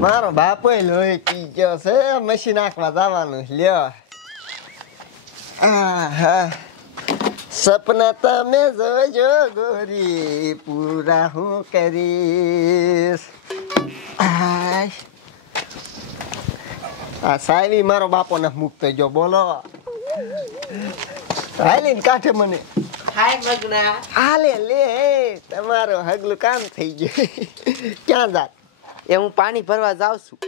મારો બાપો લોહી પી ગયો છે, મશીન નાખવા જવાનું લ્યો. સપના તમે જોજો ગોરી, પૂરા હું કરીશ. આ સાયલી મારો બાપો ને મુક્ત જો બોલો. હાલીને કાઢે મને. હાય મગના. હાલે લે, તમારો હગલું કામ થઈ ગયું. ક્યાં જાત? એ હું પાણી ભરવા જાઉં છું.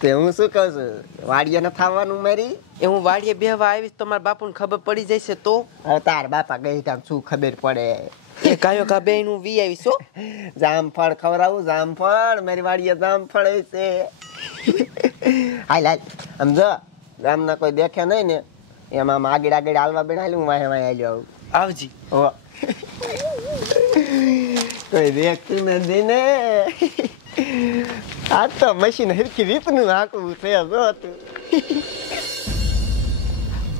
તે હું શું કહું છું, વાડીએ ન થવાનું મારી? એ હું વાડીએ બેહવા આવીશ તો મારા બાપુને ખબર પડી જશે તો? હવે તાર બાપા ગઈ કામ શું ખબર પડે? એ કાયો કા બે નું વી આવીશ હો. જામફળ ખવડાવું, જામફળ મારી વાડીએ જામફળ છે. હાલ હાલ સમજો, ગામના કોઈ દેખે નહીં ને એમાં આગળ આગળ હાલવા બેઠા હું વાહે વાહે હાલ્યો આવું. આવજી. હો કોઈ દેખતું નથી ને. આ તો મશીન હરકી રીતનું હાંકવું છે જો તું.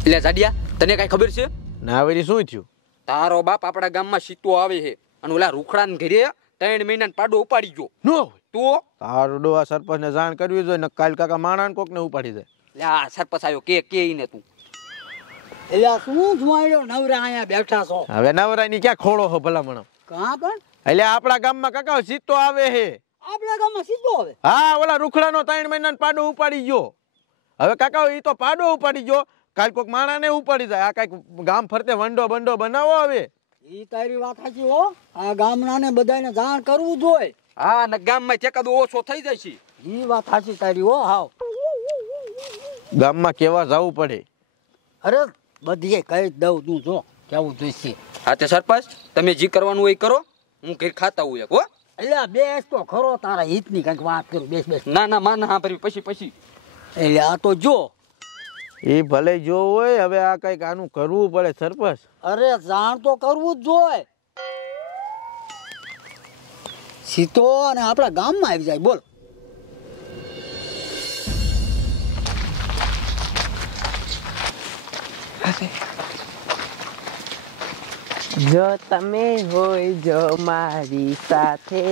એટલે જાડિયા તને કઈ ખબર છે? ના વળી શું થયું? તારો બાપ આપણા ગામમાં સીતો આવે છે અને ઓલા રૂખડાને ઘરે 3 મહિના પાડો ઉપાડી ગયો. નો હોય તો તારો ડોવા સરપંચ ને જાણ કરવી જોઈએ ને કાલ કાકા માણા કોક ને ઉપાડી જાય. લે આ સરપંચ આવ્યો કે ઈને તું. એટલે શું જોવાયો નવરા અહીંયા બેઠા છો? હવે નવરાઈ ની ક્યાં ખોળો હો ભલામણ? કાં પણ એટલે આપણા ગામમાં કાકા સીતો આવે છે. આપણા ગામમાં સીધો આવે? હા, ઓલા રૂખડાનો 3 મહિના પાડો ઉપાડી ગયો. હવે કાકા ઈ તો પાડો ઉપાડી ગયો, કાલ કોક માણા ને ઉપાડી જાય. આ કઈક ગામ ફરતે વંડો બંડો બનાવો. હવે ઈ તારી વાત સાચી હો. આ ગામના ને બધાને જાણ કરવું જોઈએ. હા ને ગામમાં ચેકાદો ઓછો થઈ જાય છે. ઈ વાત સાચી તારી હો. હાવ ગામમાં કેવા જવું પડે. અરે બધીએ કહી દઉં તું જો કેવું જોઈશે. હા તે સરપંચ તમે જે કરવાનું હોય કરો, હું ઘેર ખાતા હું એક હો. એટલે બેસ તો ખરો, તારા હિતની કંઈક વાત કરું. બેસ બેસ. ના ના માન હા પછી એટલે આ તો જો એ ભલે જો હોય, હવે આ કઈક આનું કરવું પડે સરપંચ. અરે જાણ તો કરવું જ જોઈએ. સીતો અને આપણા ગામમાં આવી જાય. બોલ. જો તમે હોય જો મારી સાથે,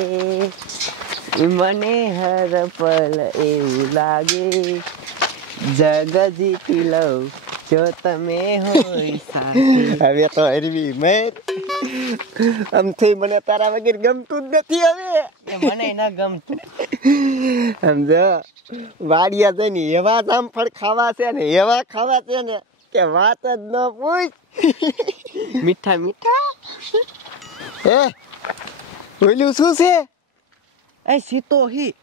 મને હર પલ એવું લાગે જગ જીતી લઉં જો તમે હોય સાથે. હવે તો હરવી મેર આમથી મને તારા વગર ગમતું જ નથી. હવે મને ના ગમતું. સમજો, વાડિયા જઈને એવા જામફળ ખાવા છે ને એવા ખાવા છે ને કે વાત જ ન પૂછ. મીઠા મીઠા. હે બોલ્યું શું છે? એ સીતો હી.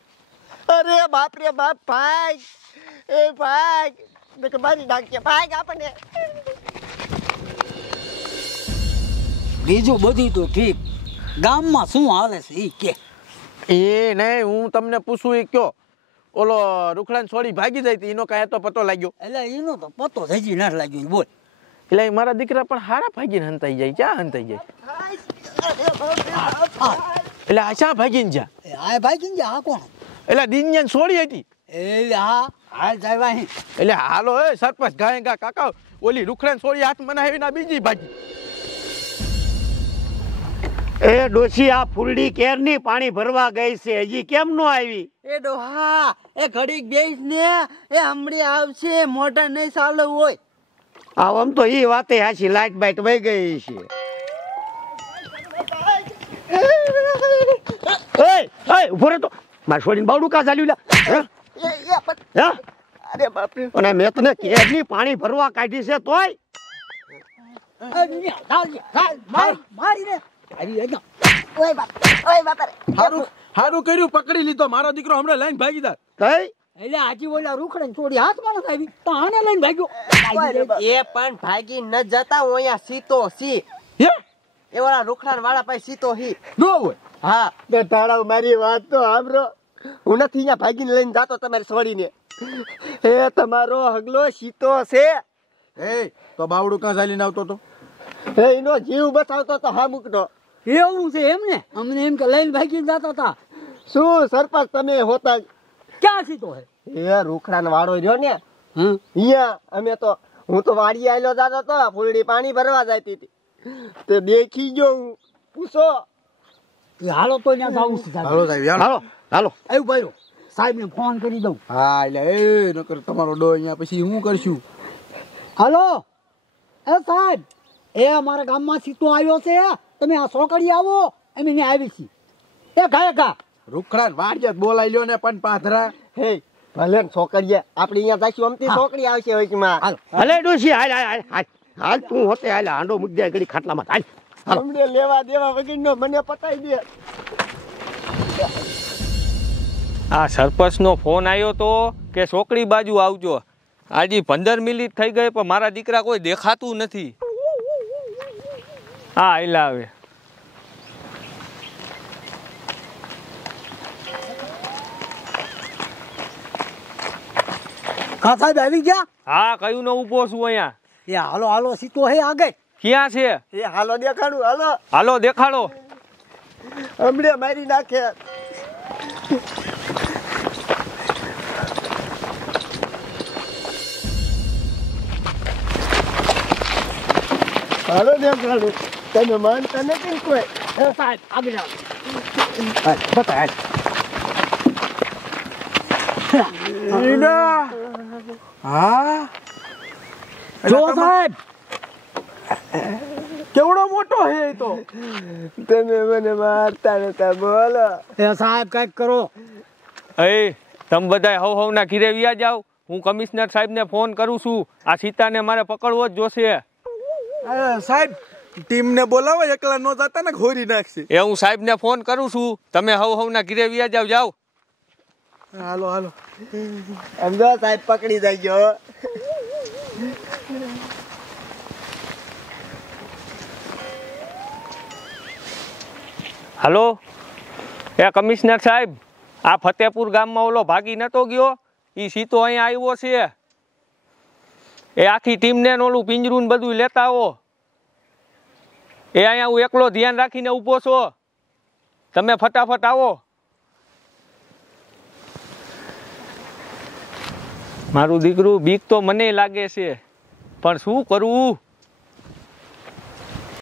અરે બાપ રે બાપ, ભાગ એ ભાગ, મારી નાખજે, ભાગ આપણને. બીજું બધું તો ઠીક, ગામમાં શું હાલે છે ઈ કે. એ નહીં, હું તમને પૂછું એ કયો ઓલો રૂખડાને છોડી ભાગી જાય એનો કાંઈ તો પતો લાગ્યો? એટલે એનો તો પતો થઈ ના લાગ્યો. બોલ. એટલે મારા દીકરા પણ હારા ભાગીને હંતાઈ જાય. ક્યાં હંતાઈ જાય? એટલે આ શા ભાગીને જા? આ ભાઈ આ કોણ? એટલે દિનજાન છોડી હતી. એટલે હા હાલ જાય. એટલે હાલો એ સરપંચ ગાય ગા કાકા ઓલી રૂખડાને છોડી હાથ મનાવીને બીજી ભાગી. એ ડોશી, આ ફૂલડી કેરની પાણી ભરવા ગઈ છે, હજી કેમ નો આવી? એ ડોહા એ ઘડીક બેસ ને, એ હમણાં આવશે, મોટા નહીં ચાલુ હોય. આમ તો ઈ વાતે હાચી, લાઈટ બાઈટ વહી ગઈ છે. ઉભો રે તો, મારે છોડીને બાવડું કા ચાલ્યું લા? અરે બાપ રે, અને મેં તને કેરની પાણી ભરવા કાઢી છે તોય મારી રે. હારું કર્યું, પકડી લીધો. મારો દીકરો હમણાં લઈને ભાગી જાય. કઈ એટલે હાજી ઓલા રૂખડે છોડી હાથમાં નથી આવી તો આને લઈને ભાગ્યો. એ પણ ભાગી ન જતા, હું અહીંયા સીતો સી. હે એ ઓલા રૂખડા વાળા પાસે સીતો હી. નો હોય. હા બે તાળાવ, મારી વાત તો સાંભળો. હું નથી અહીંયા ભાગીને લઈને જાતો તમારે છોડીને. એ તમારો હગલો સીતો છે. એ તો બાવડું કાં ચાલીને આવતો તો? એનો જીવ બચાવતો તો હા મૂકતો. એવું છે એમ ને? અમને એમ કે લઈને ભાગીને જતા હતા. શું સરપંચ તમે હોતા? ક્યાં સીતો હે? એ રૂખડાનો વાળો રહ્યો ને હા અહીંયા, અમે તો હું તો વાડી આવેલો જાતો તો, ફૂલડી પાણી ભરવા જતી હતી તે દેખી ગયો હું. પૂછો. એ હાલો તો ત્યાં જાવું છે સાહેબ. હાલો સાહેબ હાલો હાલો આવ્યું ભાઈ સાહેબને ફોન કરી દઉં. હા એટલે એ નકર તમારો ડો અહીંયા પછી હું કરશું? હાલો એ સાહેબ, એ અમારા ગામમાં સીતો આવ્યો છે, તમે આ સોકડી આવો, અમે ત્યાં આવી છીએ. એ ગાયકા રૂખડા વાડિયા બોલાઈ લ્યો ને પણ પાથરા. હે ભલે છોકરીએ આપણે અહીંયા જઈશું અમથી છોકરી આવશે વચમાં. હાલો. ભલે ડોશી હાલ હાલ હાલ હાલ હાલ તું હોતે હાલ હાંડો મૂકી દે ઘડી ખાટલામાં હાલ હાલો. હમણે લેવા દેવા વગરનો મને પતાઈ દે. આ સરપંચનો ફોન આવ્યો તો કે છોકરી બાજુ આવજો. આજે 15 મિનિટ થઈ ગઈ પણ મારા દીકરા કોઈ દેખાતું નથી. હા એલા આવે. હા સાહેબ આવી ગયા. હા કયું નો ઊભો છું અહીંયા. એ હાલો હાલો સીતો હે આગળ. ક્યાં છે? એ હાલો દેખાડું હાલો. હાલો દેખાડો. હમણે મારી નાખે. હાલો દેખાડું. તમે માનતા નથી કોઈ. એ સાહેબ આગળ આવો. બતા હા જો સાહેબ કેવડો મોટો હે એ તો. તમે મને મારતા નતા બોલો. એ સાહેબ કઈક કરો. એ તમે બધા હવના ઘીરે વ્યા જાવ. હું કમિશનર સાહેબને ફોન કરું છું. આ સીતાને મારે પકડવો જ જોશે. સાહેબ ટીમને બોલાવો, એકલા નો જતા ને ખોરી નાખશે. એ હું સાહેબને ફોન કરું છું. તમે હવના ઘીરે વ્યા જાવ. જાવ. હાલો હાલો. સમજો સાહેબ પકડી જાય. હાલો એ કમિશનર સાહેબ, આ ફતેપુર ગામમાં ઓલો ભાગી નતો ગયો, એ સીતો અહીંયા આવ્યો છે. એ આખી ટીમને ઓલું પિંજરું બધું લેતા આવો. એ અહીંયા હું એકલો ધ્યાન રાખીને ઊભો છો. તમે ફટાફટ આવો. મારું દીકરું બીક તો મને લાગે છે, પણ શું કરવું?